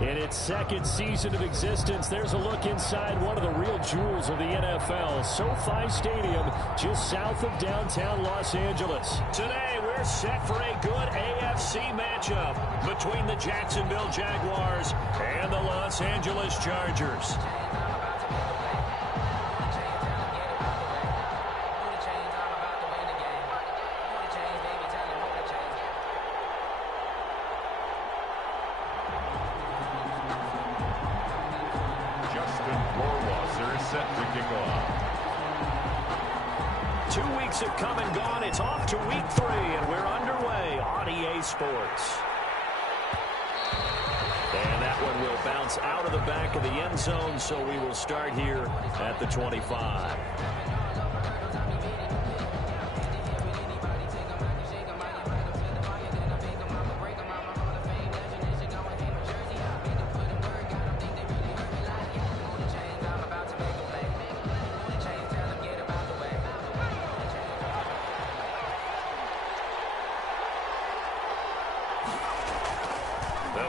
In its second season of existence, there's a look inside one of the real jewels of the NFL, SoFi Stadium, just south of downtown Los Angeles. Today, we're set for a good AFC matchup between the Jacksonville Jaguars and the Los Angeles Chargers. Have come and gone. It's off to week 3, and we're underway on EA Sports. And that one will bounce out of the back of the end zone, so we will start here at the 25.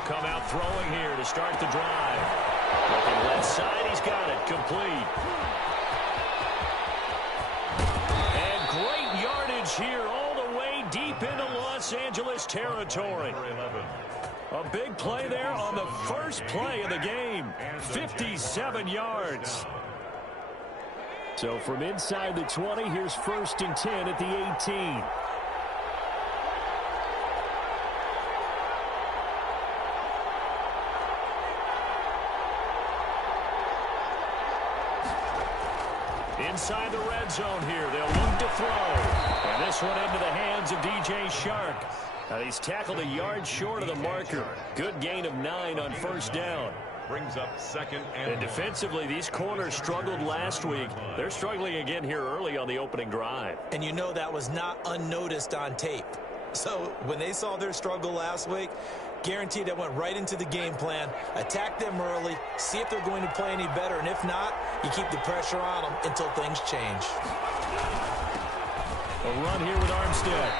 Come out throwing here to start the drive. Looking left side, he's got it. Complete. And great yardage here all the way deep into Los Angeles territory. A big play there on the first play of the game. 57 yards. So from inside the 20, here's 1st and 10 at the 18. Inside the red zone here, they'll look to throw. And this one into the hands of DJ Chark. Now he's tackled a yard short of the marker. Good gain of 9 on 1st down. Brings up 2nd and defensively, these corners struggled last week. They're struggling again here early on the opening drive. And you know that was not unnoticed on tape. So when they saw their struggle last week, guaranteed that went right into the game plan. Attack them early, see if they're going to play any better, and if not, you keep the pressure on them until things change. A run here with Armstead.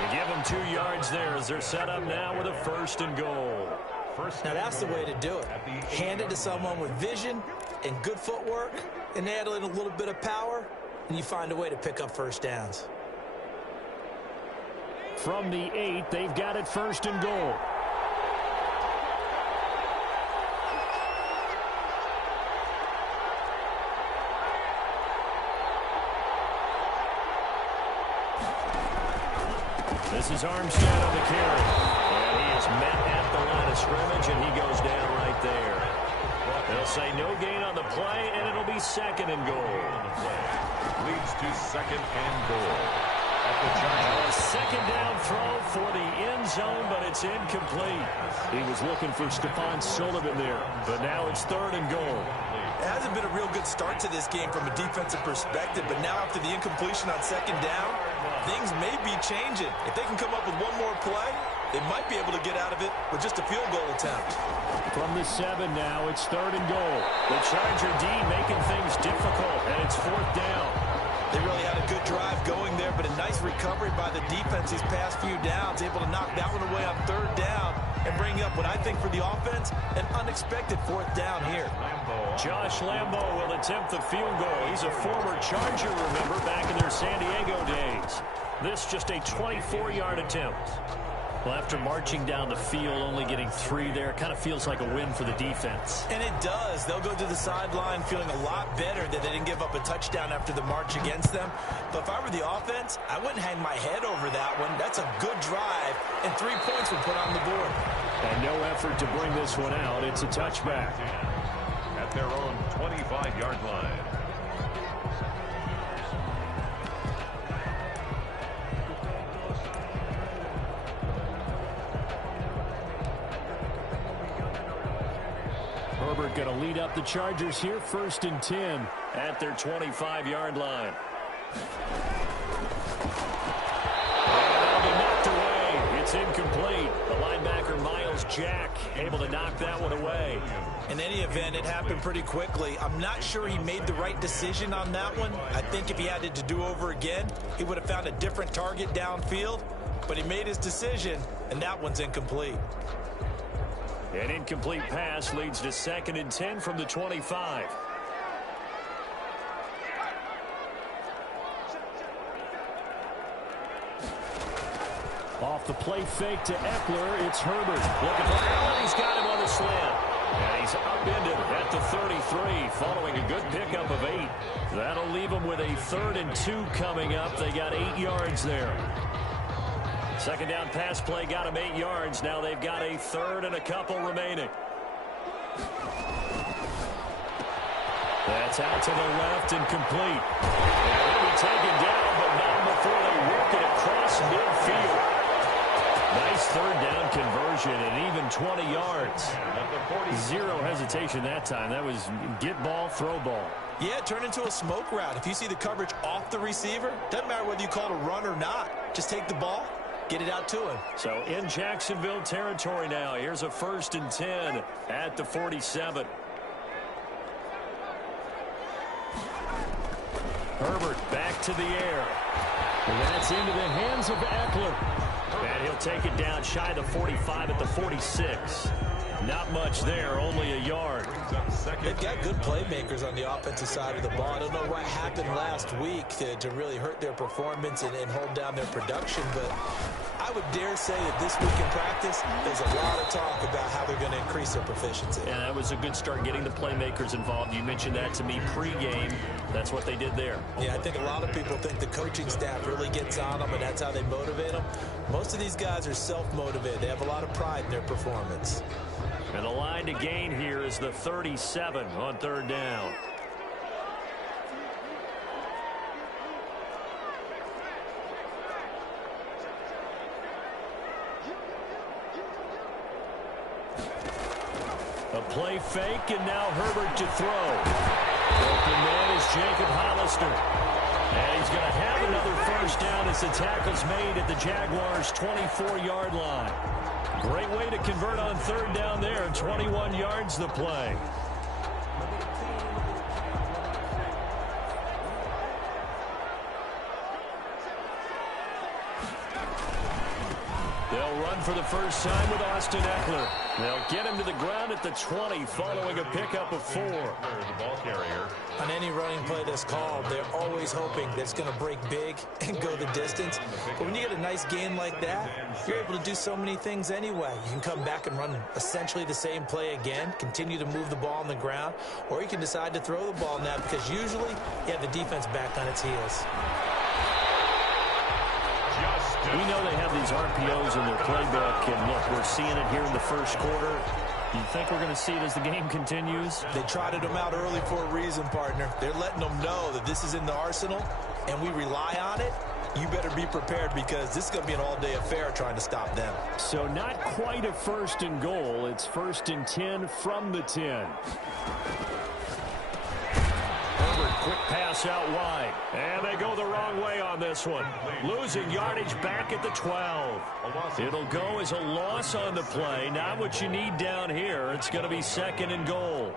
They give them 2 yards there as they're set up now with a 1st and goal. Now that's the way to do it. Hand it to someone with vision and good footwork, and add in a little bit of power, and you find a way to pick up 1st downs. From the 8, they've got it 1st and goal. This is Armstead on the carry. And he is met at the line of scrimmage, and he goes down right there. They'll say no gain on the play, and it'll be 2nd and goal. Leads to 2nd and goal. A 2nd down throw for the end zone, but it's incomplete. He was looking for Stephon Sullivan there, but now it's 3rd and goal. It hasn't been a real good start to this game from a defensive perspective, but now after the incompletion on 2nd down, things may be changing. If they can come up with one more play, they might be able to get out of it with just a field goal attempt. From the 7 now, it's 3rd and goal. The Charger D making things difficult, and it's 4th down. They really had a good drive going there, but a nice recovery by the defense these past few downs, able to knock that one away on 3rd down and bring up what I think for the offense, an unexpected 4th down here. Josh Lambo will attempt the field goal. He's a former Charger, remember, back in their San Diego days. This just a 24-yard attempt. Well, after marching down the field, only getting 3 there, kind of feels like a win for the defense. And it does. They'll go to the sideline feeling a lot better that they didn't give up a touchdown after the march against them. But if I were the offense, I wouldn't hang my head over that one. That's a good drive, and 3 points were put on the board. And no effort to bring this one out. It's a touchback. At their own 25-yard line. Herbert going to lead up the Chargers here, 1st and 10 at their 25-yard line. And that'll be knocked away. It's incomplete. The linebacker, Miles Jack, able to knock that one away. In any event, it happened pretty quickly. I'm not sure he made the right decision on that one. I think if he had it to do over again, he would have found a different target downfield. But he made his decision, and that one's incomplete. An incomplete pass leads to 2nd and 10 from the 25. Off the play fake to Eckler, it's Herbert. Looking for Allen, he's got him on the slant. And he's upended at the 33, following a good pickup of 8. That'll leave him with a 3rd and 2 coming up. They got 8 yards there. 2nd down pass play got him 8 yards. Now they've got a 3rd and a couple remaining. That's out to the left and complete. And he'll be taken down, but not before they work it across midfield. Nice 3rd down conversion and even 20 yards. 0 hesitation that time. That was get ball, throw ball. Yeah, turn into a smoke route. If you see the coverage off the receiver, doesn't matter whether you call it a run or not. Just take the ball, get it out to him. So in Jacksonville territory now. Here's a 1st and 10 at the 47. Herbert back to the air. And that's into the hands of Eckler. And he'll take it down shy of the 45 at the 46. Not much there, only a yard. They've got good playmakers on the offensive side of the ball. I don't know what happened last week to really hurt their performance and hold down their production, but I would dare say that this week in practice, there's a lot of talk about how they're going to increase their proficiency. And that was a good start getting the playmakers involved. You mentioned that to me pregame. That's what they did there. Yeah, I think a lot of people think the coaching staff really gets on them, and that's how they motivate them. Most of these guys are self-motivated. They have a lot of pride in their performance. And the line to gain here is the 37 on 3rd down. A play fake, and now Herbert to throw. Open man is Jacob Hollister. And he's going to have another 1st down as the tackle's made at the Jaguars' 24-yard line. Great way to convert on 3rd down there. 21 yards the play. They'll run for the first time with Austin Eckler. They'll get him to the ground at the 20 following a pickup of 4. The ball carrier. On any running play that's called, they're always hoping that it's going to break big and go the distance. But when you get a nice gain like that, you're able to do so many things anyway. You can come back and run essentially the same play again, continue to move the ball on the ground, or you can decide to throw the ball now because usually you have the defense back on its heels. We know they have these RPOs in their playbook, and look, we're seeing it here in the 1st quarter. Do you think we're going to see it as the game continues? They trotted them out early for a reason, partner. They're letting them know that this is in the arsenal, and we rely on it. You better be prepared because this is going to be an all-day affair trying to stop them. So not quite a 1st and goal. It's 1st and 10 from the 10. Quick pass out wide. And they go the wrong way on this one. Losing yardage back at the 12. It'll go as a loss on the play. Not what you need down here. It's going to be 2nd and goal.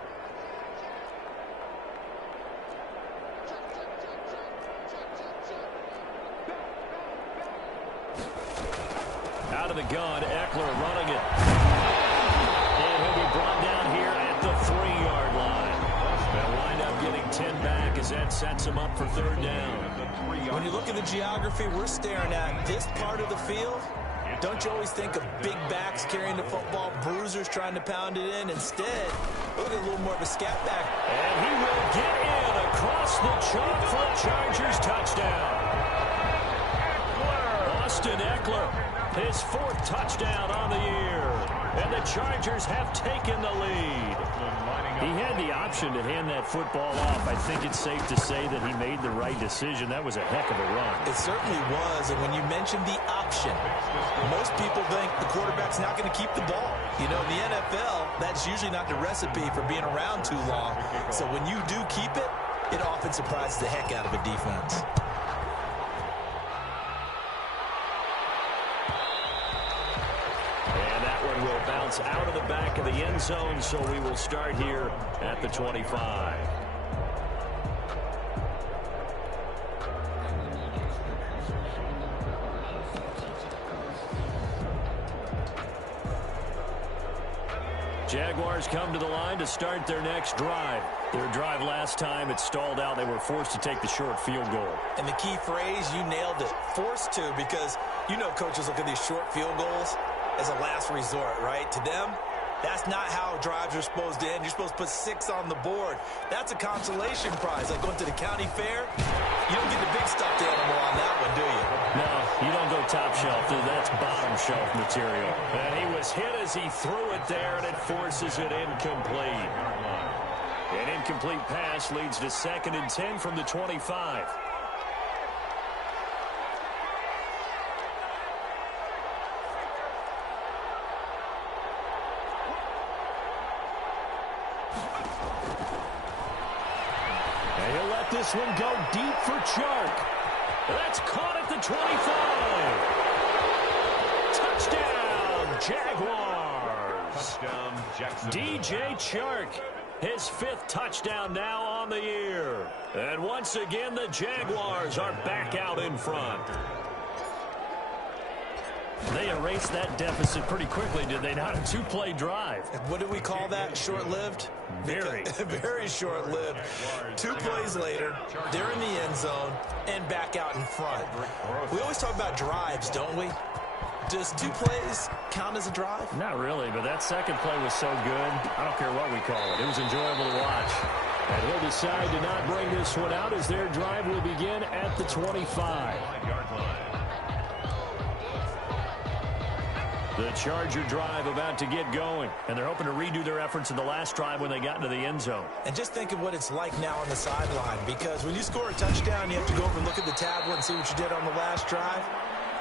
Out of the gun, Eckler running it. And he'll be brought down here at the 3-yard line. They'll wind up getting 10 back as that sets him up for 3rd down. When you look at the geography we're staring at, this part of the field, don't you always think of big backs carrying the football, bruisers trying to pound it in? Instead, look at a little more of a scat back. And he will get in across the chalk for a Chargers touchdown. Austin Eckler, his 4th touchdown on the year. And the Chargers have taken the lead. He had the option to hand that football off. I think it's safe to say that he made the right decision. That was a heck of a run. It certainly was. And when you mentioned the option, most people think the quarterback's not going to keep the ball. You know, in the NFL, that's usually not the recipe for being around too long. So when you do keep it, it often surprises the heck out of a defense. Will bounce out of the back of the end zone, so we will start here at the 25. Jaguars come to the line to start their next drive. Their drive last time, it stalled out. They were forced to take the short field goal. And the key phrase, you nailed it, forced to, because you know coaches look at these short field goals as a last resort, right? To them, that's not how drives are supposed to end. You're supposed to put 6 on the board. That's a consolation prize. Like going to the county fair, you don't get the big stuffed animal on that one, do you? No, you don't go top shelf. That's bottom shelf material. And he was hit as he threw it there, and it forces it incomplete. An incomplete pass leads to 2nd and 10 from the 25. And he'll let this one go deep for Chark. That's caught at the 25. Touchdown, Jaguars. Touchdown, Jackson. DJ Chark, his 5th touchdown now on the year. And once again, the Jaguars are back out in front. They erased that deficit pretty quickly, did they not? A 2-play drive. What do we call that? Short-lived? Very. Very short-lived. 2 plays later, they're in the end zone and back out in front. We always talk about drives, don't we? Does 2 plays count as a drive? Not really, but that second play was so good, I don't care what we call it. It was enjoyable to watch. And he'll decide to not bring this one out as their drive will begin at the 25. The Charger drive about to get going, and they're hoping to redo their efforts in the last drive when they got into the end zone. And just think of what it's like now on the sideline, because when you score a touchdown, you have to go over and look at the tablet and see what you did on the last drive.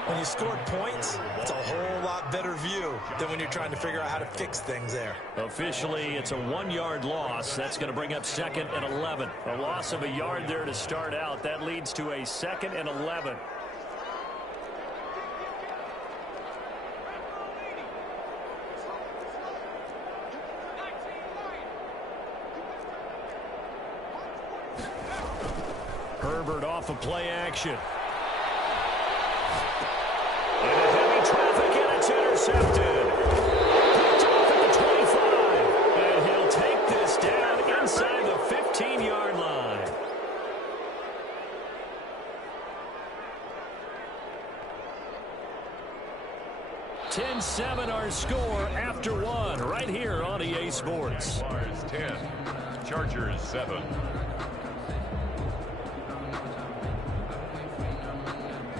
When you scored points, it's a whole lot better view than when you're trying to figure out how to fix things there. Officially, it's a 1-yard loss. That's going to bring up 2nd and 11. A loss of a yard there to start out. That leads to a 2nd and 11. Herbert off of play action. Into heavy traffic, and it's intercepted. Picked off at the 25. And he'll take this down inside the 15-yard line. (10-7) our score after 1 right here on EA Sports. Jaguars 10, Chargers 7.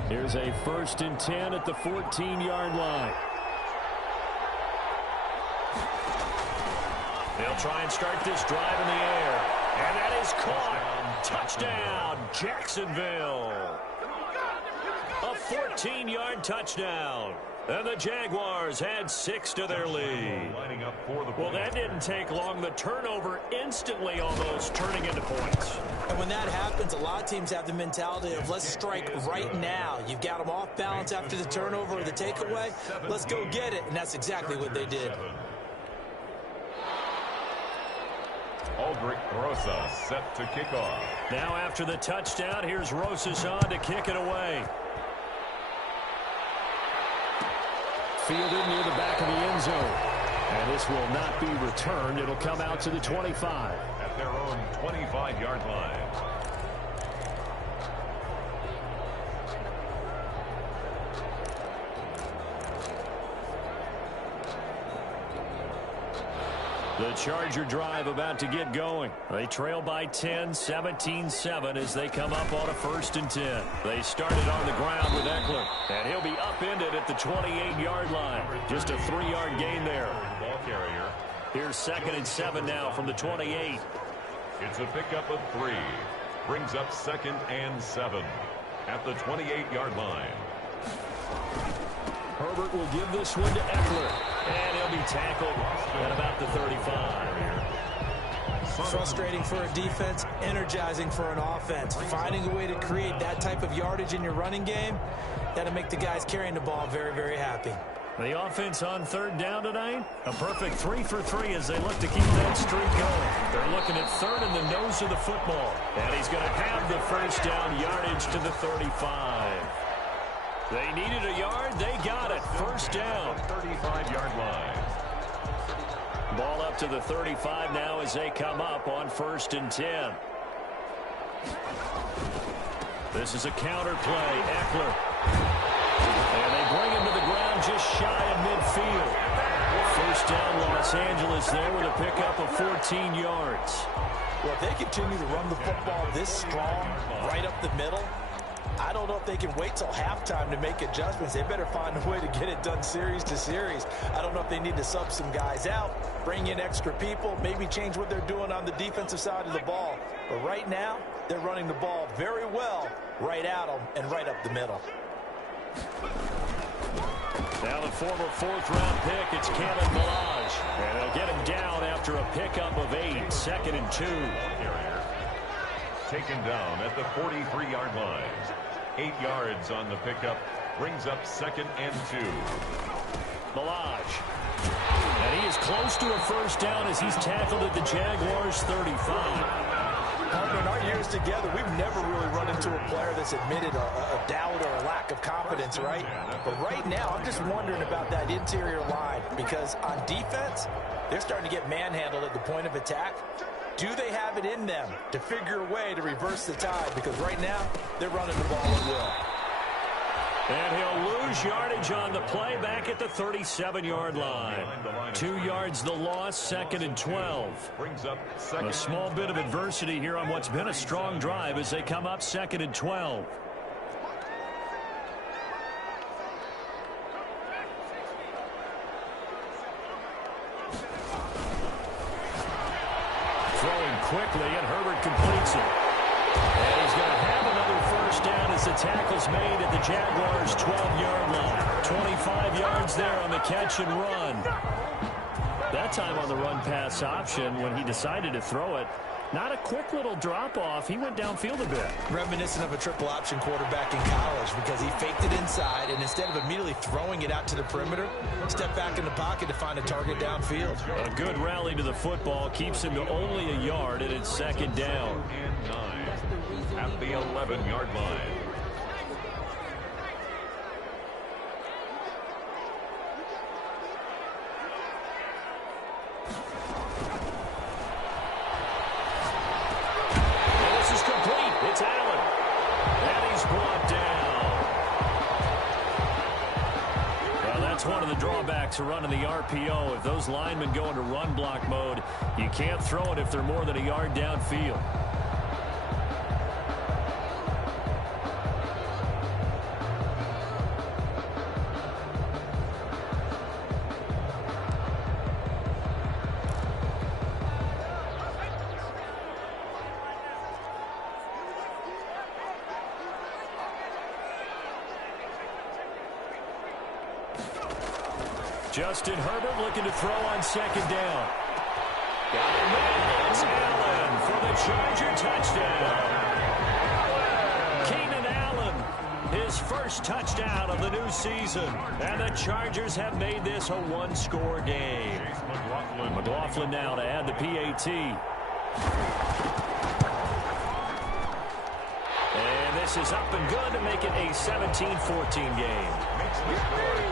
Here's a 1st and 10 at the 14-yard line. They'll try and start this drive in the air. And that is caught. Touchdown, Jacksonville. A 14-yard touchdown. And the Jaguars had 6 to their lead. Well, that didn't take long. The turnover instantly almost turning into points. And when that happens, a lot of teams have the mentality of let's strike right now. You've got them off balance after the turnover or the takeaway. Let's go get it. And that's exactly what they did. Aldrich Rosa set to kick off. Now after the touchdown, here's Rosas on to kick it away. Fielded near the back of the end zone. And this will not be returned. It'll come out to the 25. At their own 25-yard line. The Charger drive about to get going. They trail by 10, 17-7 as they come up on a 1st and 10. They started on the ground with Eckler, and he'll be upended at the 28-yard line. Just a 3-yard gain there. Ball carrier. Here's 2nd and 7 now from the 28. It's a pickup of 3. Brings up 2nd and 7 at the 28-yard line. Herbert will give this one to Eckler, and he'll be tackled at about the 35. Frustrating for a defense, energizing for an offense. Finding a way to create that type of yardage in your running game, that'll make the guys carrying the ball very, very happy. The offense on 3rd down tonight, a perfect 3 for 3 as they look to keep that streak going. They're looking at 3rd in the nose of the football, and he's going to have the 1st down yardage to the 35. They needed a yard. They got it. 1st down. 35-yard line. Ball up to the 35 now as they come up on 1st and 10. This is a counter play. Eckler. And they bring him to the ground just shy of midfield. First down, Los Angeles there with a pickup of 14 yards. Well, if they continue to run the football this strong, right up the middle, I don't know if they can wait till halftime to make adjustments. They better find a way to get it done series to series. I don't know if they need to sub some guys out, bring in extra people, maybe change what they're doing on the defensive side of the ball. But right now, they're running the ball very well right at them and right up the middle. Now the former 4th-round pick, it's Ballas. And they'll get him down after a pickup of 8, 2nd and 2. Taken down at the 43-yard line. 8 yards on the pickup. Brings up 2nd and 2. Ballas. And he is close to a first down as he's tackled at the Jaguars' 35. Partner, in our years together, we've never really run into a player that's admitted a doubt or a lack of confidence, right? But right now, I'm just wondering about that interior line because on defense, they're starting to get manhandled at the point of attack. Do they have it in them to figure a way to reverse the tide? Because right now, they're running the ball at will. And he'll lose yardage on the play back at the 37-yard line. 2 yards the loss, 2nd and 12. A small bit of adversity here on what's been a strong drive as they come up 2nd and 12. Throwing quickly, and Herbert completes it. And he's going to have another first down as the tackle's made at the Jaguars' 12-yard line. 25 yards there on the catch and run. That time on the run-pass option when he decided to throw it. Not a quick little drop-off. He went downfield a bit. Reminiscent of a triple-option quarterback in college because he faked it inside, and instead of immediately throwing it out to the perimeter, stepped back in the pocket to find a target downfield. A good rally to the football keeps him to only a yard, and it's 2nd down. And 9 at the 11-yard line. It's Allen. And he's brought down. Well, that's one of the drawbacks of running the RPO. If those linemen go into run block mode, you can't throw it if they're more than a yard downfield. Justin Herbert looking to throw on 2nd down. Got it, man. It's Allen for the Charger touchdown. Keenan Allen, his first touchdown of the new season. And the Chargers have made this a one-score game. McLaughlin now to add the PAT. And this is up and good to make it a 17-14 game.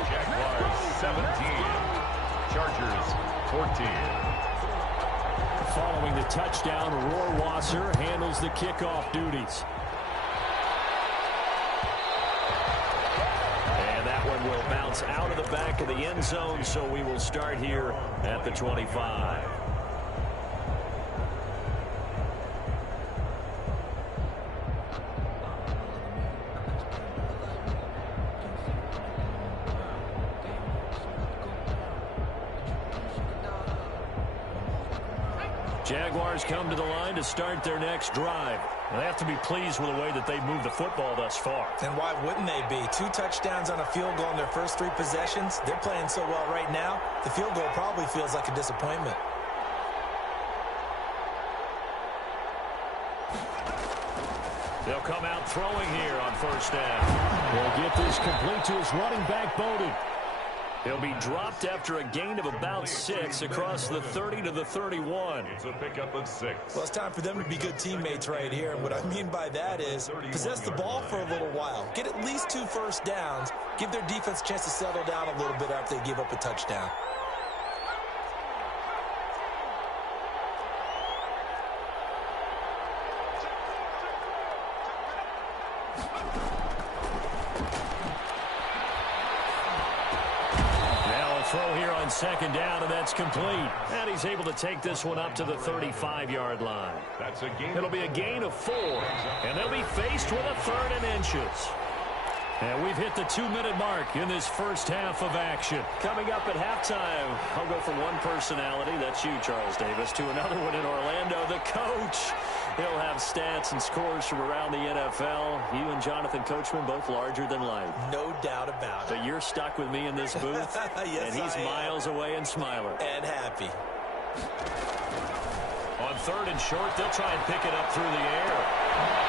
Jaguars 17, Chargers 14. Following the touchdown, Rohrwasser handles the kickoff duties. And that one will bounce out of the back of the end zone, so we will start here at the 25. Jaguars come to the line to start their next drive. They have to be pleased with the way that they've moved the football thus far. And why wouldn't they be? 2 touchdowns on a field goal in their first 3 possessions. They're playing so well right now, the field goal probably feels like a disappointment. They'll come out throwing here on first down. They'll get this complete to his running back, Bowden. He'll be dropped after a gain of about 6 across the 30 to the 31. It's a pickup of 6. Well, it's time for them to be good teammates right here. And what I mean by that is possess the ball for a little while. Get at least 2 first downs. Give their defense a chance to settle down a little bit after they give up a touchdown. throw here on second down, and that's complete. And he's able to take this one up to the 35-yard line. It'll be a gain of 4, and they'll be faced with a 3rd and inches. And we've hit the 2-minute mark in this first half of action. Coming up at halftime, I'll go from one personality, that's you, Charles Davis, to another one in Orlando, the coach. He'll have stats and scores from around the NFL. You and Jonathan Coachman, both larger than life. No doubt about it. But you're stuck with me in this booth, yes, and he's miles away and smiling. And happy. On 3rd and short, they'll try and pick it up through the air.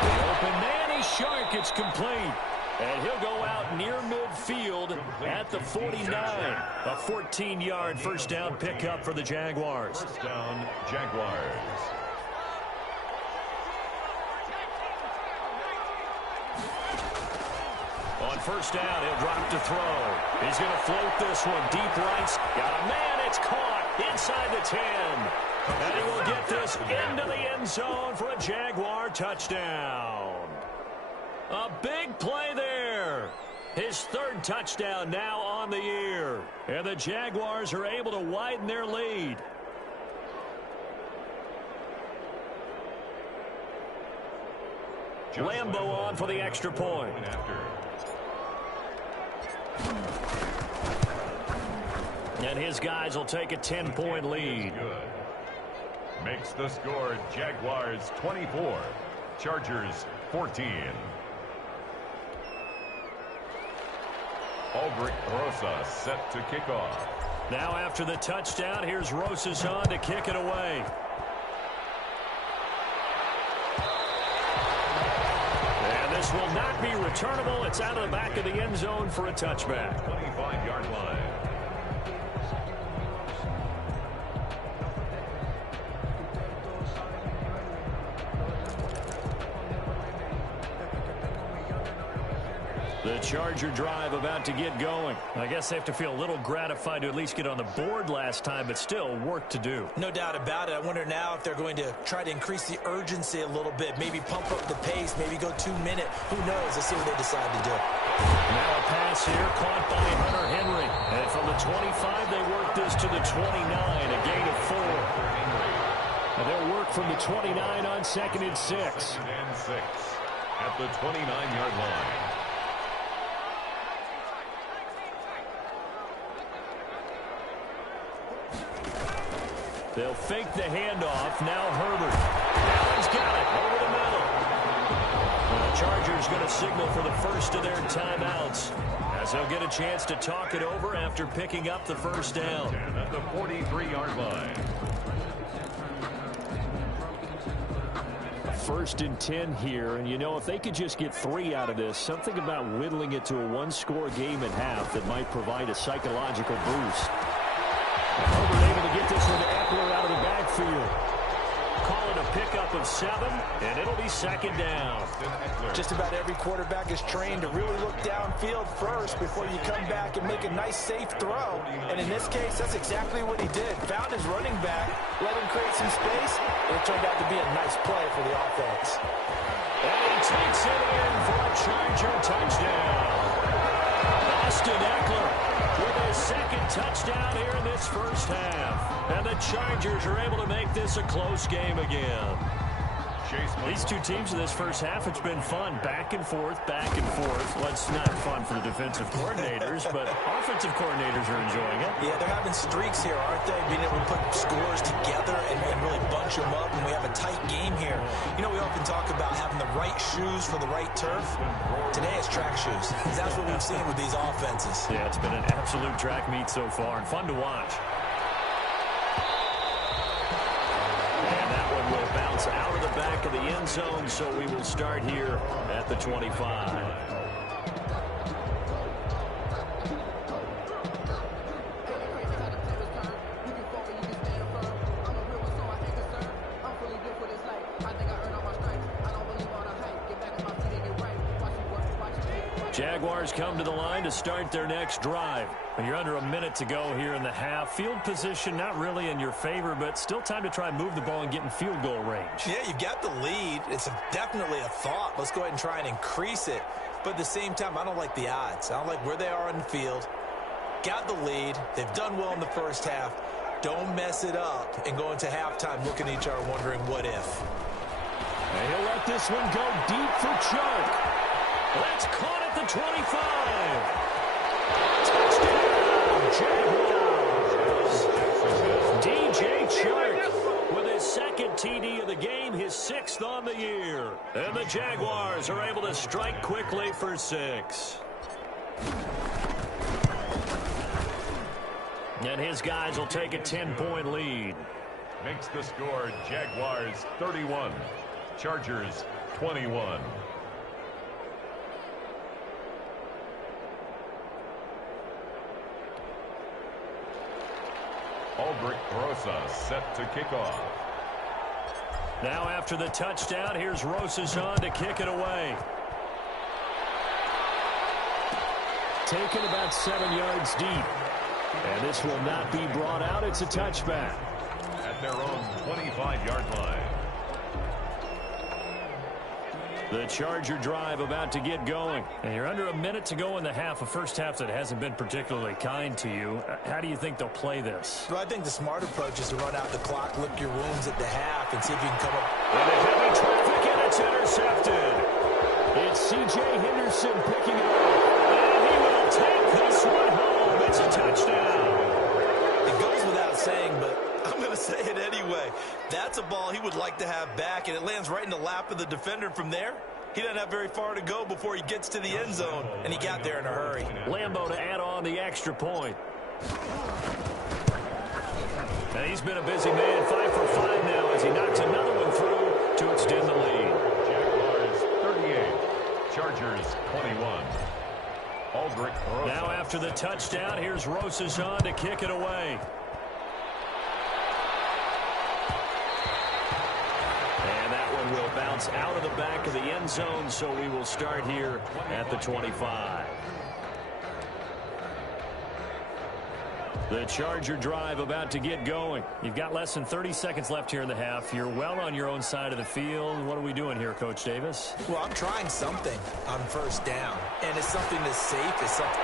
The open man, he's sharp, it's complete. And he'll go out near midfield at the 49. A 14-yard first down pickup for the Jaguars. First down, Jaguars. On first down, he'll drop to throw. He's going to float this one deep right. Got a man, it's caught inside the 10. And he will get this into the end zone for a Jaguar touchdown. A big play there. His 3rd touchdown now on the year. And the Jaguars are able to widen their lead. Lambo on for the extra point. And his guys will take a 10-point lead. Makes the score Jaguars 24, Chargers 14. Ulbrich Rosa set to kick off. Now after the touchdown, here's Rosas on to kick it away. And this will not be returnable. It's out of the back of the end zone for a touchback. 25-yard line. The Charger drive about to get going. I guess they have to feel a little gratified to at least get on the board last time, but still work to do. No doubt about it. I wonder now if they're going to try to increase the urgency a little bit, maybe pump up the pace, maybe go 2-minute. Who knows? Let's see what they decide to do. Now a pass here caught by Hunter Henry. And from the 25, they work this to the 29, a gain of 4. And they'll work from the 29 on 2nd and 6. 2nd and 6 at the 29-yard line. They'll fake the handoff. Now Herbert. Allen's got it over the middle. And the Chargers going to signal for the first of their timeouts as they'll get a chance to talk it over after picking up the first down. At the 43-yard line. 1st and 10 here, and you know, if they could just get 3 out of this, something about whittling it to a 1-score game at half that might provide a psychological boost. Herbert able to get this one to Eckler out of the backfield. Call it a pickup of 7, and it'll be 2nd down. Just about every quarterback is trained to really look downfield first before you come back and make a nice, safe throw. And in this case, that's exactly what he did. Found his running back, let him create some space, and it turned out to be a nice play for the offense. And he takes it in for a Charger touchdown. Austin Eckler with his 2nd touchdown here in this first half. And the Chargers are able to make this a close game again. These two teams in this first half, it's been fun. Back and forth, back and forth. Well, it's not fun for the defensive coordinators, but offensive coordinators are enjoying it. Yeah, they're having streaks here, aren't they? Being able to put scores together and really bunch them up, and we have a tight game here. You know, we often talk about having the right shoes for the right turf. Today it's track shoes. That's what we've seen with these offenses. Yeah, it's been an absolute track meet so far, and fun to watch. Out of the back of the end zone, so we will start here at the 25. Jaguars come to the line to start their next drive. And you're under a minute to go here in the half. Field position not really in your favor, but still time to try and move the ball and get in field goal range. Yeah, you've got the lead. It's definitely a thought. Let's go ahead and try and increase it. But at the same time, I don't like the odds. I don't like where they are on the field. got the lead. They've done well in the first half. Don't mess it up and go into halftime looking at each other wondering what if. And he'll let this one go deep for Chark. That's caught at the 25. Touchdown, Jaguars. DJ Chark with his second TD of the game, his 6th on the year. And the Jaguars are able to strike quickly for 6. And his guys will take a 10-point lead. Makes the score Jaguars 31, Chargers 21. Aldrich Rosa set to kick off. Now after the touchdown, here's Rosas on to kick it away. Taken about 7 yards deep. And this will not be brought out. It's a touchback. At their own 25-yard line. The Charger drive about to get going. And you're under a minute to go in the half, a first half that hasn't been particularly kind to you. How do you think they'll play this? Well, I think the smart approach is to run out the clock, lick your wounds at the half, and see if you can come up. And a heavy traffic, and it's intercepted. It's C.J. Henderson picking it up. And he will take this one home. It's a touchdown. It goes without saying, but I'm going to say it anyway. That's a ball he would like to have back, and it lands right in the lap of the defender from there. He doesn't have very far to go before he gets to the end zone, and he got there in a hurry. Lambeau to add on the extra point. And he's been a busy man, 5 for 5 now as he knocks another one through to extend the lead. Jaguars 38, Chargers 21. Aldrich Rosa. Now after the touchdown, here's Rosas on to kick it away. And that one will bounce out of the back of the end zone, so we will start here at the 25. The Charger drive about to get going. You've got less than 30 seconds left here in the half. You're well on your own side of the field. What are we doing here, Coach Davis? Well, I'm trying something on first down, and it's something that's safe. It's something.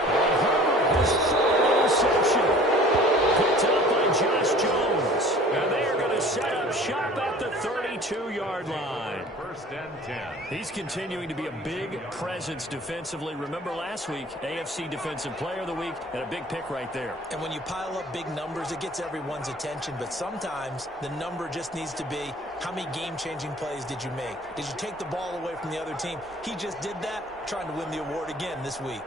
Interception. Picked up by Josh Jones. And they are going to set up shop at the 32-yard line. First and 10. He's continuing to be a big presence defensively. Remember last week, AFC Defensive Player of the Week, and a big pick right there. And when you pile up big numbers, it gets everyone's attention. But sometimes the number just needs to be, how many game-changing plays did you make? Did you take the ball away from the other team? He just did that, trying to win the award again this week.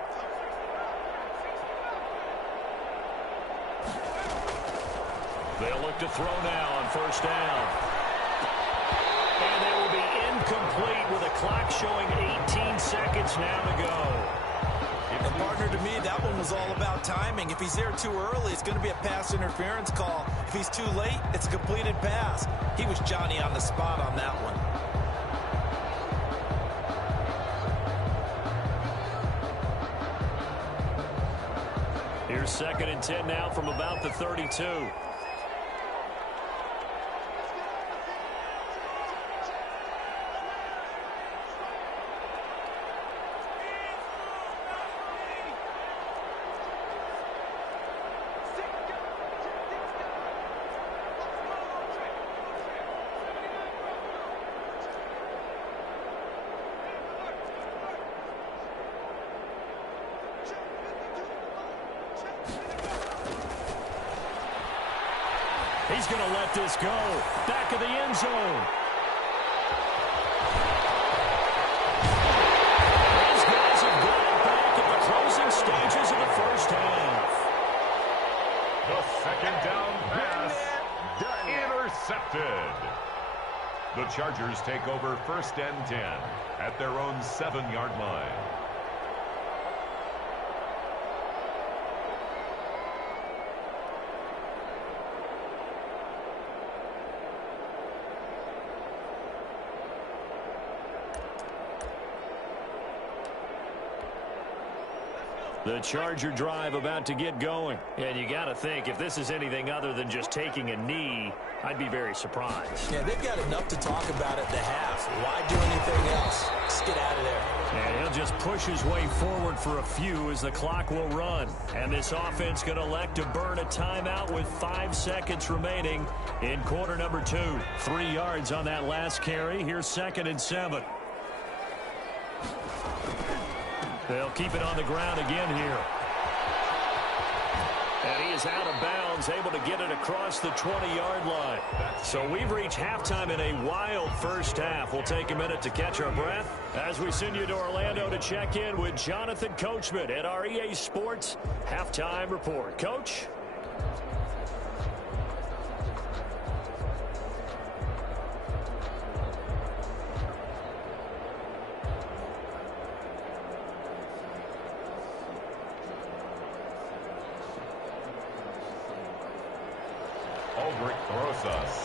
They'll look to throw now on first down. And they will be incomplete with a clock showing 18 seconds now to go. And partner, to me, that one was all about timing. If he's there too early, it's going to be a pass interference call. If he's too late, it's a completed pass. He was Johnny on the spot on that one. Here's 2nd and 10 now from about the 32. He's going to let this go. Back of the end zone. These guys have got it back at the closing stages of the first half. The second down pass. Intercepted. The Chargers take over first and 10 at their own 7-yard line. The Charger drive about to get going. And you got to think, if this is anything other than just taking a knee, I'd be very surprised. Yeah, they've got enough to talk about at the half. Why do anything else? Just get out of there. And he'll just push his way forward for a few as the clock will run. And this offense going to elect to burn a timeout with 5 seconds remaining in quarter number 2. 3 yards on that last carry. Here's 2nd and 7. They'll keep it on the ground again here. And he is out of bounds, able to get it across the 20-yard line. So we've reached halftime in a wild first half. We'll take a minute to catch our breath as we send you to Orlando to check in with Jonathan Coachman at our EA Sports Halftime Report. Coach?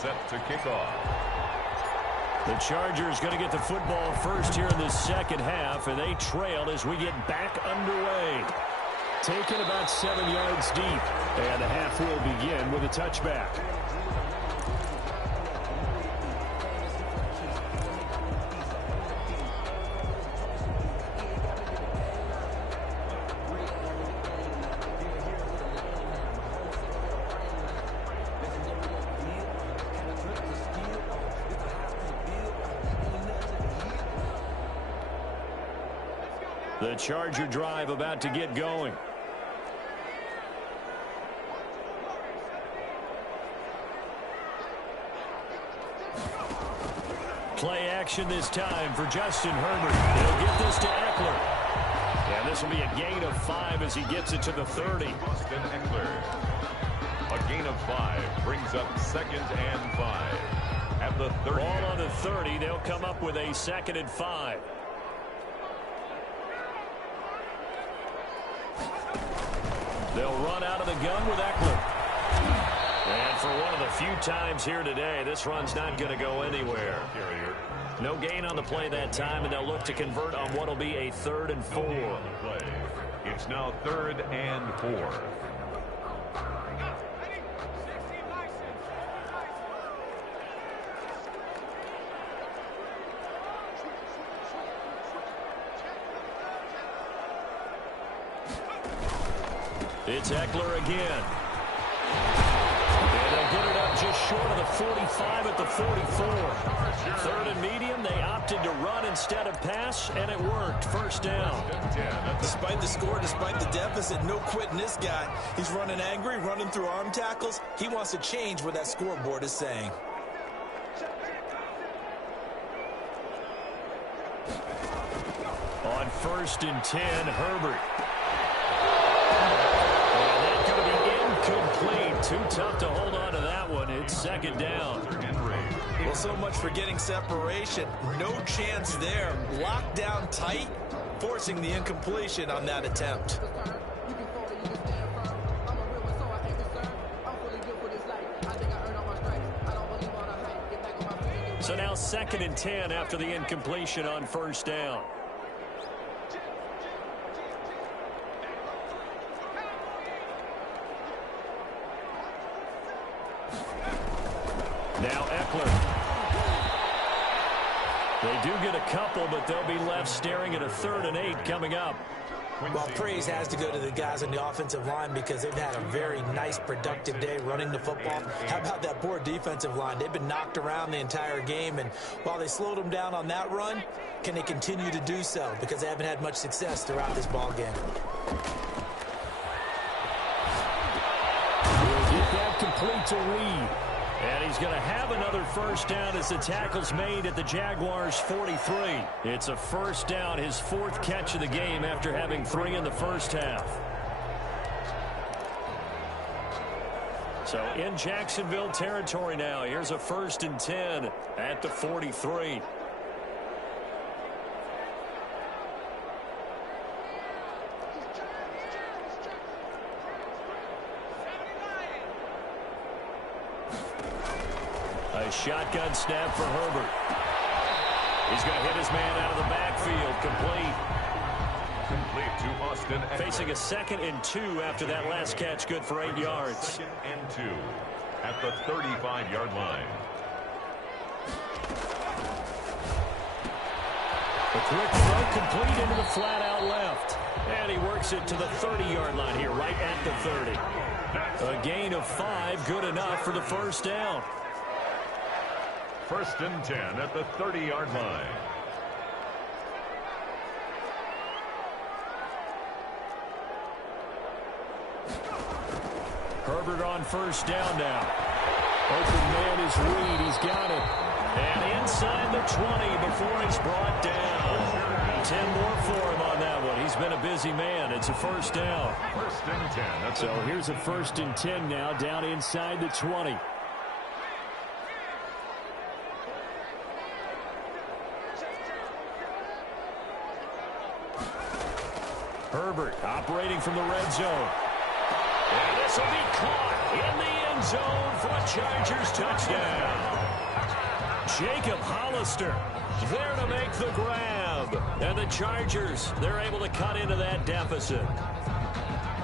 Set to kick off. The Chargers going to get the football first here in the second half, and they trail as we get back underway. Taken about 7 yards deep, and the half will begin with a touchback. The Charger drive about to get going. Play action this time for Justin Herbert. He'll get this to Eckler. And this will be a gain of 5 as he gets it to the 30. Austin Eckler. A gain of 5 brings up 2nd and 5. At the 30. Ball on the 30. They'll come up with a 2nd and 5. They'll run out of the gun with Eckler. And for one of the few times here today, this run's not going to go anywhere. No gain on the play that time, and they'll look to convert on what will be a 3rd and 4. It's now 3rd and 4. It's Eckler again. And they'll get it up just short of the 45 at the 44. 3rd and medium, they opted to run instead of pass, and it worked. First down. Despite the score, despite the deficit, no quitting this guy. He's running angry, running through arm tackles. He wants to change what that scoreboard is saying. On 1st and 10, Herbert. Complete. Too tough to hold on to that one. It's 2nd down. Well, so much for getting separation. No chance there. Locked down tight, forcing the incompletion on that attempt. So now 2nd and 10 after the incompletion on 1st down. Now Eckler. They do get a couple, but they'll be left staring at a 3rd and 8 coming up. Well, praise has to go to the guys on the offensive line because they've had a very nice, productive day running the football. How about that poor defensive line? They've been knocked around the entire game, and while they slowed them down on that run, can they continue to do so? Because they haven't had much success throughout this ball game. We'll get that complete to Reed. And he's going to have another first down as the tackle's made at the Jaguars' 43. It's a first down, his 4th catch of the game after having 3 in the first half. So in Jacksonville territory now. Here's a 1st and 10 at the 43. A shotgun snap for Herbert. He's going to hit his man out of the backfield. Complete. complete to Austin. Facing a 2nd and 2 after that last catch, good for 8 yards. 2nd and 2 at the 35-yard line. A quick throw complete into the flat out left. And he works it to the 30-yard line here, right at the 30. A gain of 5, good enough for the first down. 1st and 10 at the 30-yard line. Herbert on first down now. Open man is Reed. He's got it. And inside the 20 before he's brought down. 10 more for him on that one. He's been a busy man. It's a first down. 1st and 10. So here's a 1st and 10 now, down inside the 20. Herbert operating from the red zone. And this will be caught in the end zone for a Chargers touchdown. Jacob Hollister there to make the grab. And the Chargers, they're able to cut into that deficit.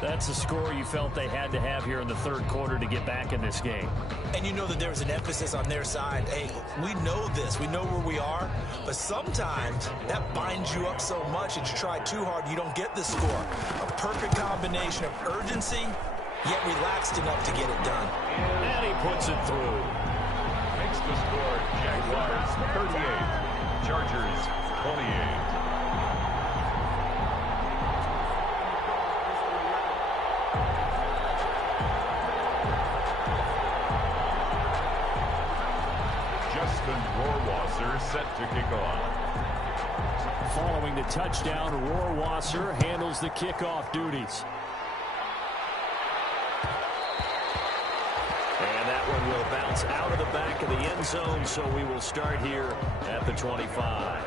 That's a score you felt they had to have here in the 3rd quarter to get back in this game. And you know that there was an emphasis on their side. Hey, we know this. We know where we are. But sometimes that binds you up so much that you try too hard, you don't get the score. A perfect combination of urgency, yet relaxed enough to get it done. And he puts it through. Makes the score Jaguars 38, Chargers 28. Set to kick off. Following the touchdown, Rohrwasser handles the kickoff duties. And that one will bounce out of the back of the end zone, so we will start here at the 25.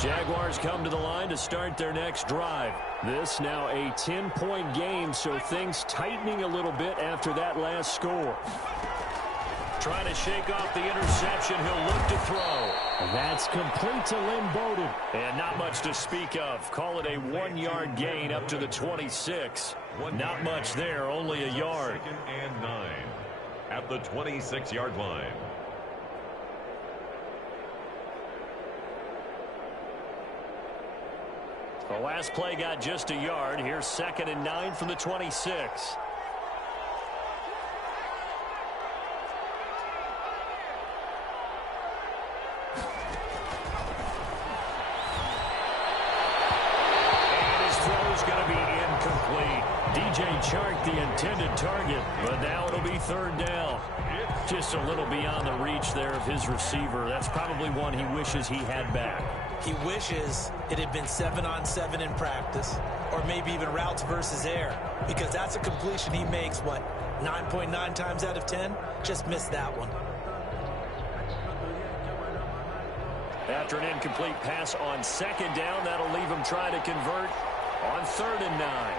Jaguars come to the line to start their next drive. This now a 10-point game, so things tightening a little bit after that last score. Trying to shake off the interception. He'll look to throw. That's complete to Lynn Bowden. And not much to speak of. Call it a 1-yard gain up to the 26. Not much there, only a yard. 2nd and 9 at the 26-yard line. The last play got just a yard. Here's 2nd and 9 from the 26. DJ Chark, the intended target, but now it'll be 3rd down. Just a little beyond the reach there of his receiver. That's probably one he wishes he had back. He wishes it had been 7-on-7 in practice, or maybe even routes versus air, because that's a completion he makes, what, 9.9 times out of 10? Just missed that one. After an incomplete pass on 2nd down, that'll leave him trying to convert on 3rd and 9.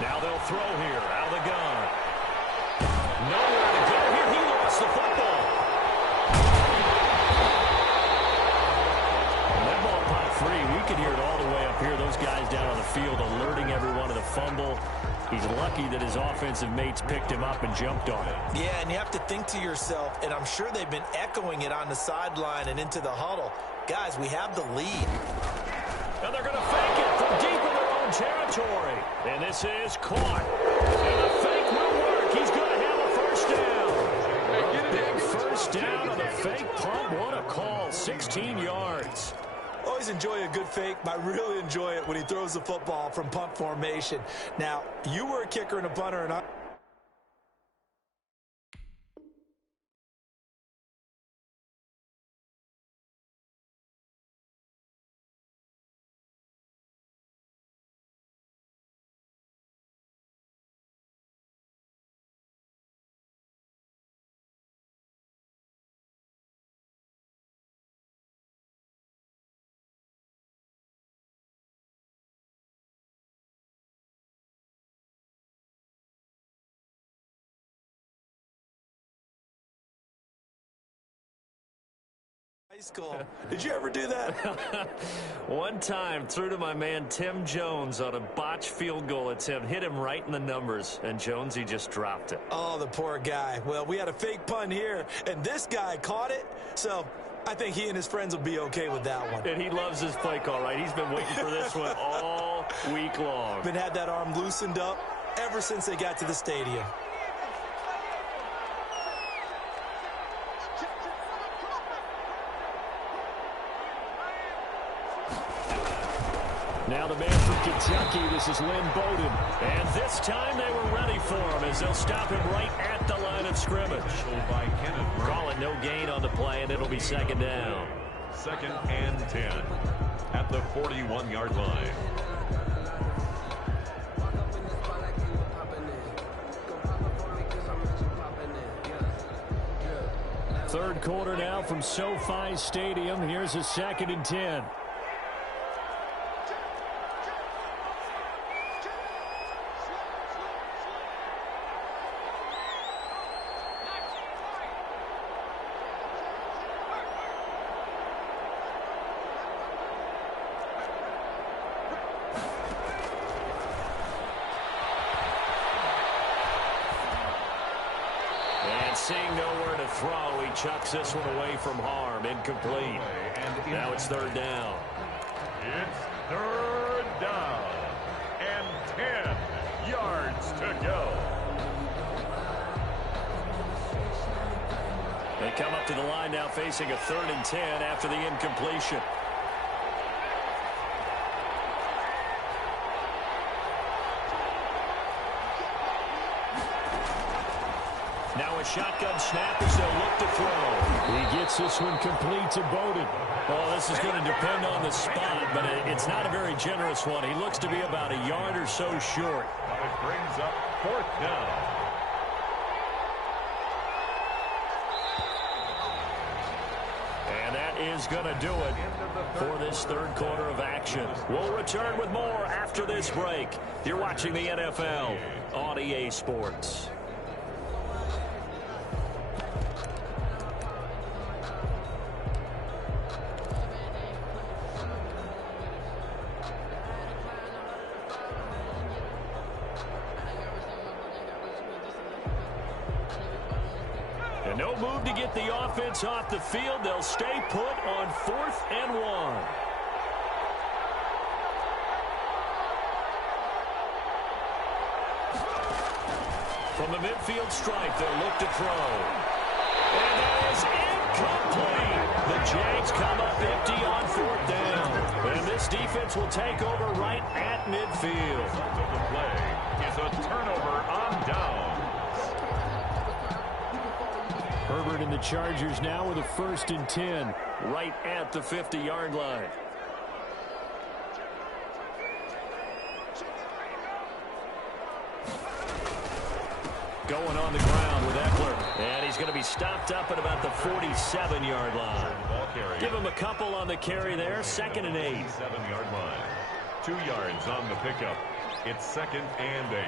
Now they'll throw here out of the gun. Nowhere to go here. He lost the football. And that ball popped free. We could hear it all the way up here. Those guys down on the field alerting everyone of the fumble. He's lucky that his offensive mates picked him up and jumped on it. Yeah, and you have to think to yourself, and I'm sure they've been echoing it on the sideline and into the huddle. Guys, we have the lead. And they're going to fake it from deep in their own territory. And this is caught. And the fake will work. He's going to have a first down. A big first down on the fake pump. What a call. 16 yards. Always enjoy a good fake, but I really enjoy it when he throws the football from punt formation. Now, you were a kicker and a punter, and I... school. Did you ever do that? One time, threw to my man Tim Jones on a botched field goal attempt. Hit him right in the numbers, and Jones, he just dropped it. Oh, the poor guy. Well, we had a fake punt here, and this guy caught it, so I think he and his friends will be okay with that one. And he loves his play call, right? He's been waiting for this one all week long. Been had that arm loosened up ever since they got to the stadium. Now the man from Kentucky, this is Lynn Bowden. And this time they were ready for him as they'll stop him right at the line of scrimmage. Call it no gain on the play, and it'll be second down. 2nd and 10 at the 41-yard line. Third quarter now from SoFi Stadium. Here's a 2nd and 10. Seeing nowhere to throw, he chucks this one away from harm. Incomplete. Now it's third down. It's third down and 10 yards to go. They come up to the line now facing a 3rd and 10 after the incompletion. Now a shotgun snap as they'll look to throw. He gets this one complete to Bowden. Oh, this is going to depend on the spot, but it's not a very generous one. He looks to be about a yard or so short. It brings up 4th down. And that is going to do it for this third quarter of action. We'll return with more after this break. You're watching the NFL on EA Sports. And no move to get the offense off the field. They'll stay put on 4th and 1. From the midfield stripe, they'll look to throw. And that is incomplete. The Jags come up empty on 4th down. And this defense will take over right at midfield. The play is a turnover on down. Herbert and the Chargers now with a 1st and 10 right at the 50-yard line. Going on the ground with Eckler. And he's going to be stopped up at about the 47-yard line. Give him a couple on the carry there. 2nd and 8. 7-yard line. 2 yards on the pickup. It's 2nd and 8.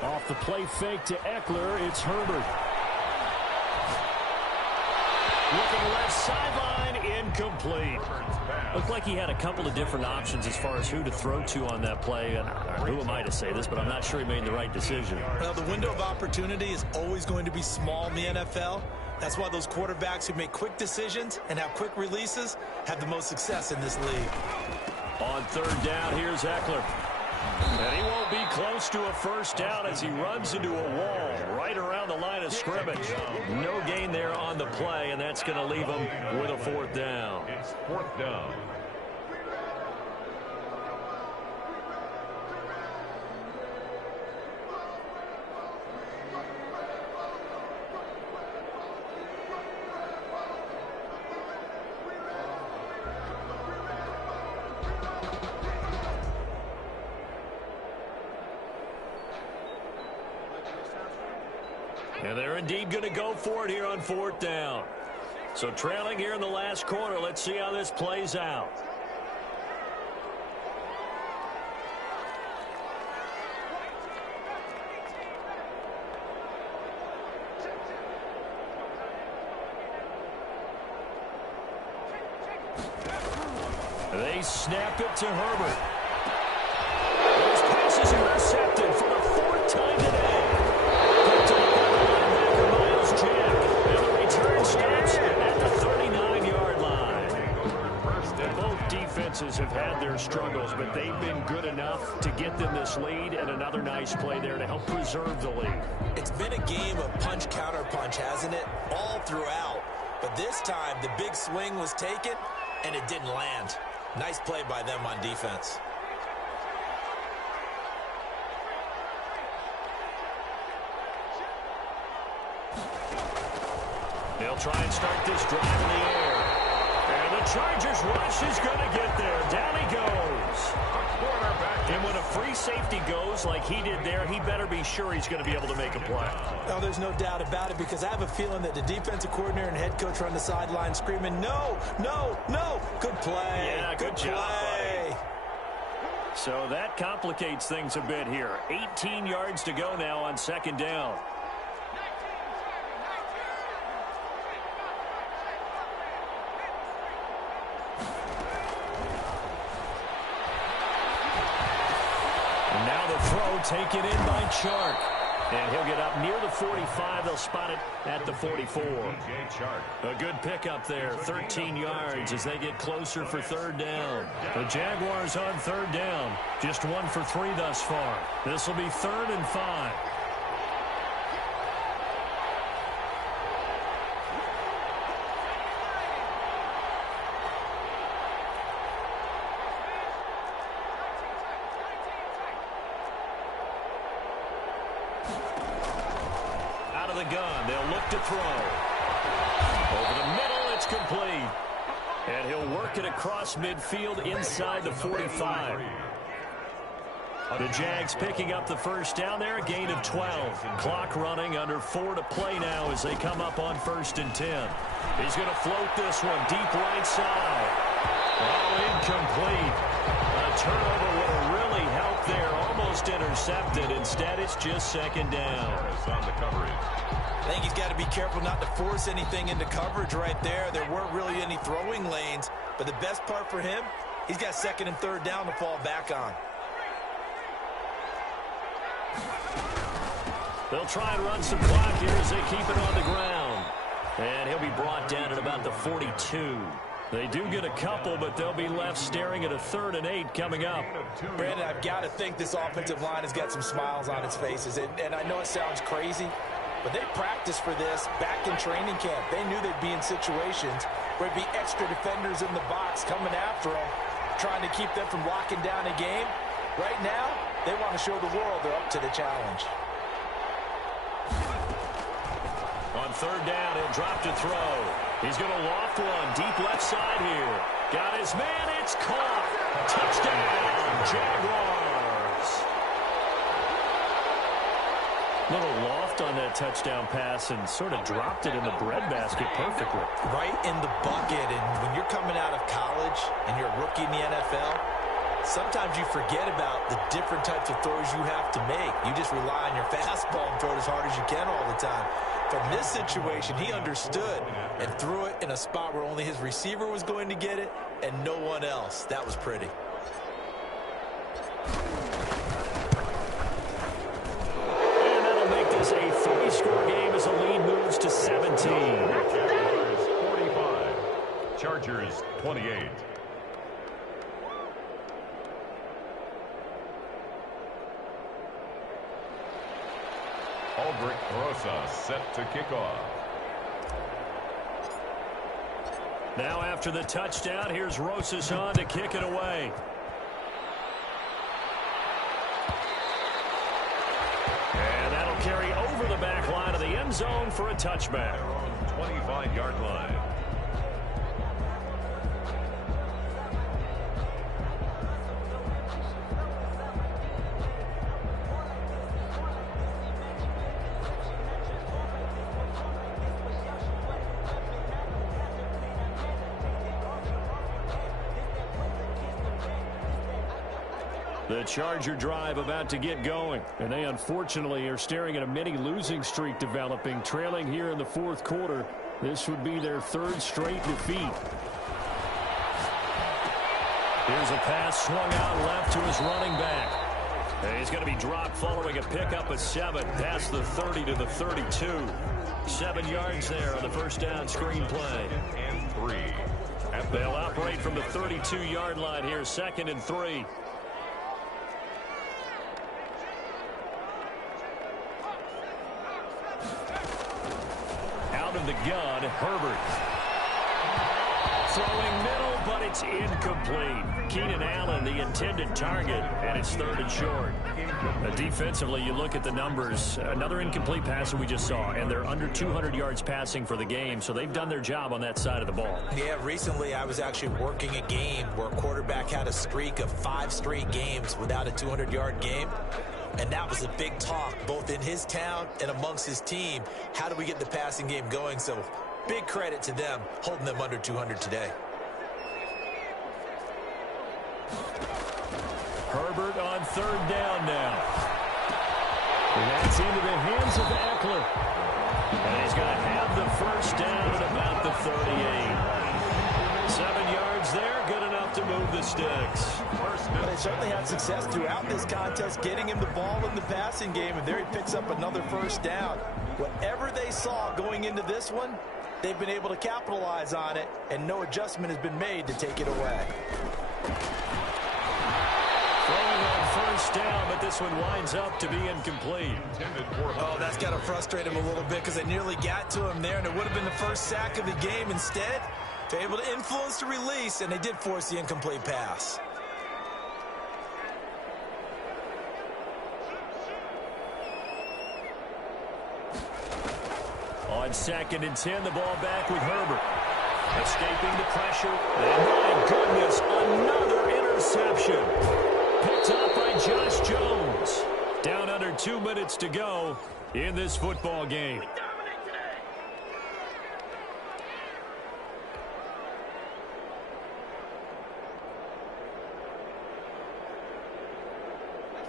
Off the play fake to Eckler, it's Herbert. Looking left sideline, incomplete. Looked like he had a couple of different options as far as who to throw to on that play. And who am I to say this, but I'm not sure he made the right decision. Well, the window of opportunity is always going to be small in the NFL. That's why those quarterbacks who make quick decisions and have quick releases have the most success in this league. On 3rd down, here's Eckler. And he won't be close to a 1st down as he runs into a wall right around the line of scrimmage. No gain there on the play, and that's going to leave him with a 4th down. It's 4th down. And they're indeed going to go for it here on 4th down. So trailing here in the last quarter. Let's see how this plays out. They snap it to Herbert. His pass is intercepted for the fourth time today. Picked up by the linebacker, Miles Jack. And the return stops at the 39-yard line. Both defenses have had their struggles, but they've been good enough to get them this lead, and another nice play there to help preserve the lead. It's been a game of punch-counter-punch, hasn't it? All throughout. But this time, the big swing was taken, and it didn't land. Nice play by them on defense. They'll try and start this drive in the air. And the Chargers rush is going to get there. Down he goes. And when a free safety goes like he did there, he better be sure he's going to be able to make a play. No, there's no doubt about it, because I have a feeling that the defensive coordinator and head coach are on the sideline screaming, no, no, no. Good play. Yeah, good job, buddy. So that complicates things a bit here. 18 yards to go now on second down. And now the throw taken in by Chark. And he'll get up near the 45. They'll spot it at the 44. A good pickup there, 13 yards as they get closer for third down. The Jaguars on third down, just 1 for 3 thus far. This will be 3rd and 5. Out of the gun, they'll look to throw. Over the middle, it's complete. And he'll work it across midfield inside the 45. The Jags picking up the first down there, a gain of 12. Clock running, under 4 to play now as they come up on 1st and 10. He's going to float this one deep right side. Oh, incomplete. A turnover would have really helped there, almost intercepted. Instead, it's just 2nd down. On the coverage. I think he's got to be careful not to force anything into coverage right there. There weren't really any throwing lanes, but the best part for him, he's got 2nd and 3rd down to fall back on. They'll try and run some clock here as they keep it on the ground. And he'll be brought down at about the 42. They do get a couple, but they'll be left staring at a 3rd and 8 coming up. Brandon, I've got to think this offensive line has got some smiles on its faces. And I know it sounds crazy, but they practiced for this back in training camp. They knew they'd be in situations where there'd be extra defenders in the box coming after them, trying to keep them from locking down a game. Right now, they want to show the world they're up to the challenge. On 3rd down, he'll drop to throw. He's going to loft one deep left side here. Got his man. It's caught. Touchdown, Jaguars. Little loft on that touchdown pass and sort of dropped it in the breadbasket perfectly. Right in the bucket. And when you're coming out of college and you're a rookie in the NFL, sometimes you forget about the different types of throws you have to make. You just rely on your fastball and throw it as hard as you can all the time. From this situation, he understood and threw it in a spot where only his receiver was going to get it and no one else. That was pretty. And that'll make this a 3-score game as the lead moves to 17. Jaguars 45. Chargers 28. Aldrich Rosa set to kick off. Now after the touchdown, here's Rosas on to kick it away. And that'll carry over the back line of the end zone for a touchback. 25-yard line. The Charger drive about to get going, and they unfortunately are staring at a mini losing streak developing, trailing here in the 4th quarter. This would be their 3rd straight defeat. Here's a pass swung out left to his running back. And he's going to be dropped following a pickup of 7 past the 30 to the 32. 7 yards there on the first down screen play. And 3. They'll operate from the 32-yard line here, 2nd and 3. Out of the gun, Herbert. Throwing middle, but it's incomplete. Keenan Allen, the intended target, and it's 3rd and short. Defensively, you look at the numbers. Another incomplete pass that we just saw, and they're under 200 yards passing for the game, so they've done their job on that side of the ball. Yeah, recently I was actually working a game where a quarterback had a streak of 5 straight games without a 200-yard game. And that was a big talk, both in his town and amongst his team. How do we get the passing game going? So big credit to them, holding them under 200 today. Herbert on 3rd down now. And that's into the hands of Eckler. And he's going to have the first down at about the 38. 7 yards there, good enough to move the sticks. But they certainly had success throughout this contest, getting him the ball in the passing game, and there he picks up another first down. Whatever they saw going into this one, they've been able to capitalize on it, and no adjustment has been made to take it away. Throwing on first down, but this one winds up to be incomplete. Oh, that's got to frustrate him a little bit because they nearly got to him there, and it would have been the first sack of the game. Instead, they're able to influence the release, and they did force the incomplete pass. On 2nd and 10, the ball back with Herbert. Escaping the pressure. And my goodness, another interception. Picked up by Josh Jones. Down under 2 minutes to go in this football game.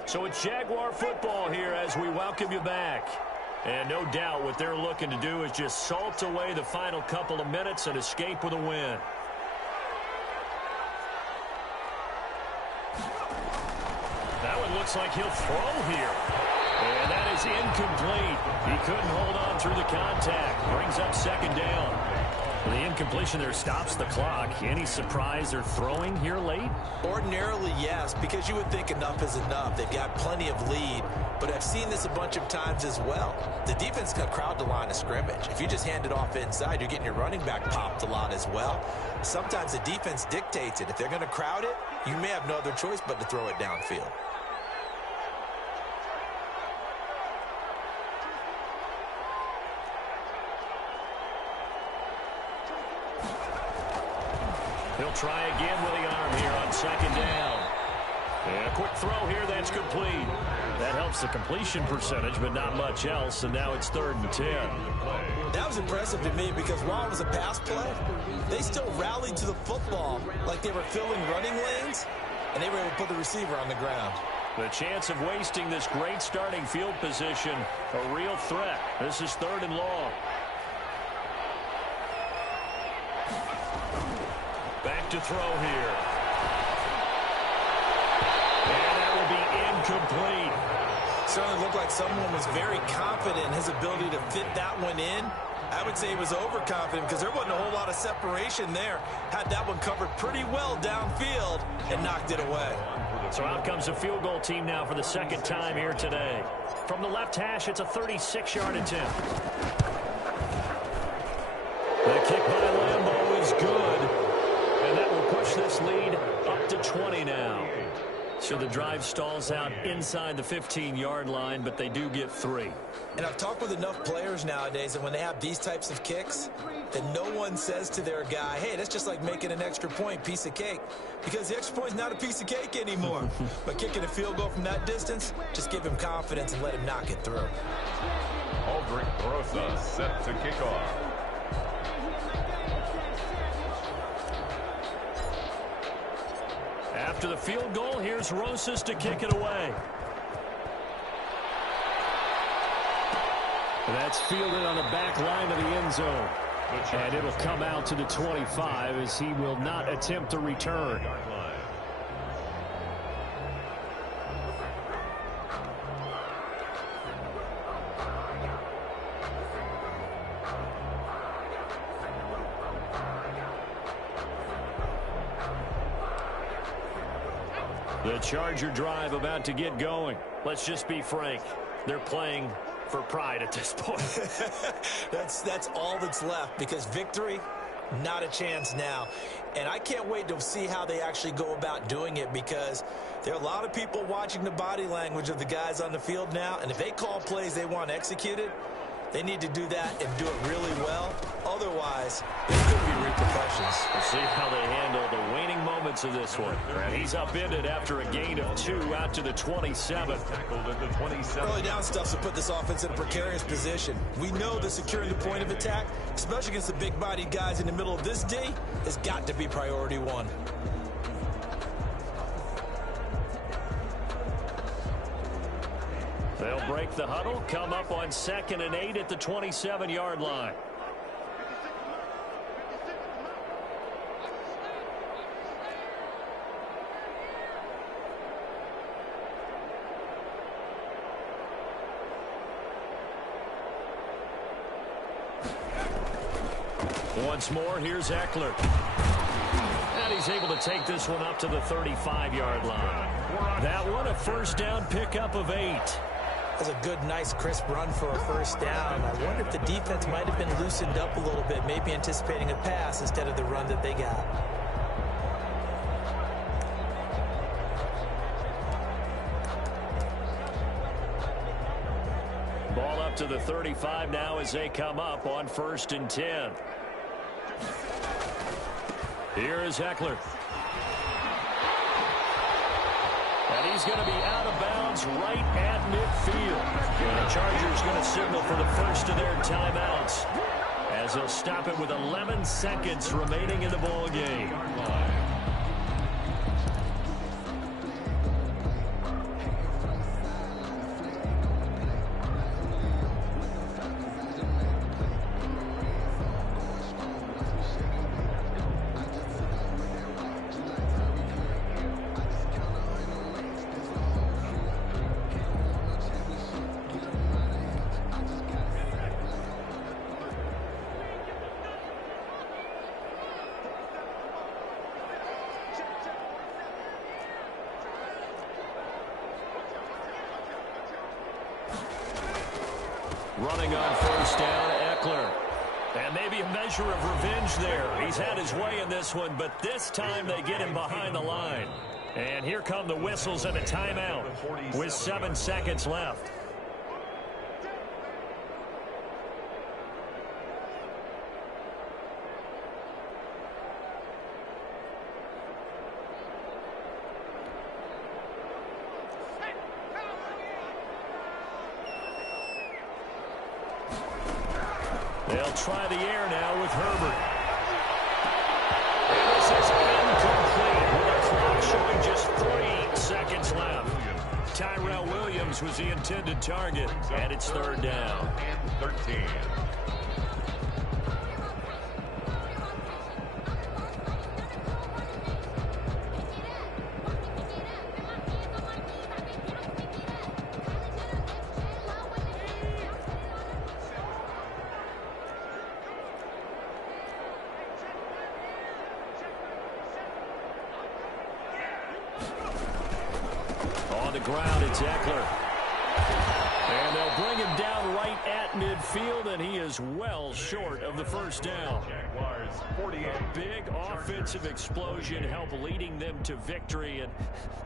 So it's Jaguar football here as we welcome you back. And no doubt what they're looking to do is just salt away the final couple of minutes and escape with a win. That one looks like he'll throw here. And that is incomplete. He couldn't hold on through the contact. Brings up 2nd down. The incompletion there stops the clock. Any surprise they're throwing here late? Ordinarily, yes, because you would think enough is enough. They've got plenty of lead, but I've seen this a bunch of times as well. The defense can crowd the line of scrimmage. If you just hand it off inside, you're getting your running back popped a lot as well. Sometimes the defense dictates it. If they're going to crowd it, you may have no other choice but to throw it downfield. He'll try again with the arm here on 2nd down. And a quick throw here, that's complete. That helps the completion percentage, but not much else, and now it's 3rd and 10. That was impressive to me because while it was a pass play, they still rallied to the football like they were filling running lanes, and they were able to put the receiver on the ground. The chance of wasting this great starting field position, a real threat. This is 3rd and long. Back to throw here. And that will be incomplete. Certainly looked like someone was very confident in his ability to fit that one in. I would say he was overconfident because there wasn't a whole lot of separation there. Had that one covered pretty well downfield and knocked it away. So out comes the field goal team now for the 2nd time here today. From the left hash, it's a 36-yard attempt. The kick by Lambeau is good. And that will push this lead up to 20 now. So the drive stalls out inside the 15-yard line, but they do get 3. And I've talked with enough players nowadays, and when they have these types of kicks, then no one says to their guy, hey, that's just like making an extra point, piece of cake. Because the extra point is not a piece of cake anymore. But kicking a field goal from that distance, just give him confidence and let him knock it through. Aldrich Brosa set to kick off. After the field goal, here's Rosas to kick it away. That's fielded on the back line of the end zone. And it'll come out to the 25 as he will not attempt to return. The Charger drive about to get going. Let's just be frank. They're playing for pride at this point. That's all that's left, because victory, not a chance now. And I can't wait to see how they actually go about doing it, because there are a lot of people watching the body language of the guys on the field now, and if they call plays they want executed, they need to do that and do it really well. Otherwise, there could be repercussions. We'll see how they handle the waning moments of this one. And he's upended after a gain of 2 out to the 27. Tackled at the 27. Early down stuff to put this offense in a precarious position. We know that securing the point of attack, especially against the big-bodied guys in the middle of this D, has got to be priority one. They'll break the huddle, come up on 2nd and 8 at the 27-yard line. Once more, here's Eckler. And he's able to take this one up to the 35-yard line. That one, a first down pickup of 8. That's a good, nice, crisp run for a first down. I wonder if the defense might have been loosened up a little bit, maybe anticipating a pass instead of the run that they got. Ball up to the 35 now as they come up on 1st and 10. Here is Eckler. And he's going to be out of bounds right at midfield. And the Chargers going to signal for the first of their timeouts, as they'll stop it with 11 seconds remaining in the ball game. Running on first down, Eckler. And maybe a measure of revenge there. He's had his way in this one, but this time they get him behind the line. And here come the whistles and a timeout with 7 seconds left. They'll try the air now with Herbert. And this is incomplete with a clock showing just 3 seconds left. Tyrell Williams was the intended target, and it's 3rd down. And 13. On the ground, it's Eckler. And they'll bring him down right at midfield, and he is well short of the first down. Jaguars 48. A big offensive explosion help leading them to victory. And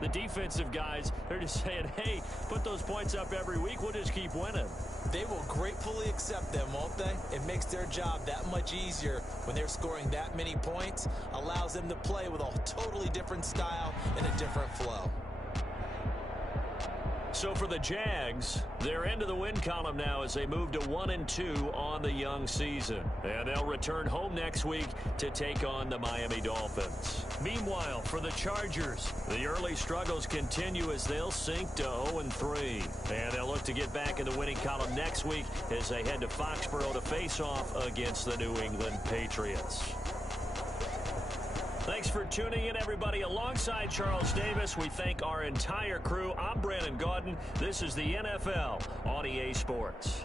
the defensive guys, they're just saying, hey, put those points up every week. We'll just keep winning. They will gratefully accept them, won't they? It makes their job that much easier when they're scoring that many points. Allows them to play with a totally different style and a different flow. So for the Jags, they're into the win column now as they move to 1-2 on the young season. And they'll return home next week to take on the Miami Dolphins. Meanwhile, for the Chargers, the early struggles continue as they'll sink to 0-3. And they'll look to get back in the winning column next week as they head to Foxborough to face off against the New England Patriots. Thanks for tuning in, everybody. Alongside Charles Davis, we thank our entire crew. I'm Brandon Gaudin. This is the NFL on EA Sports.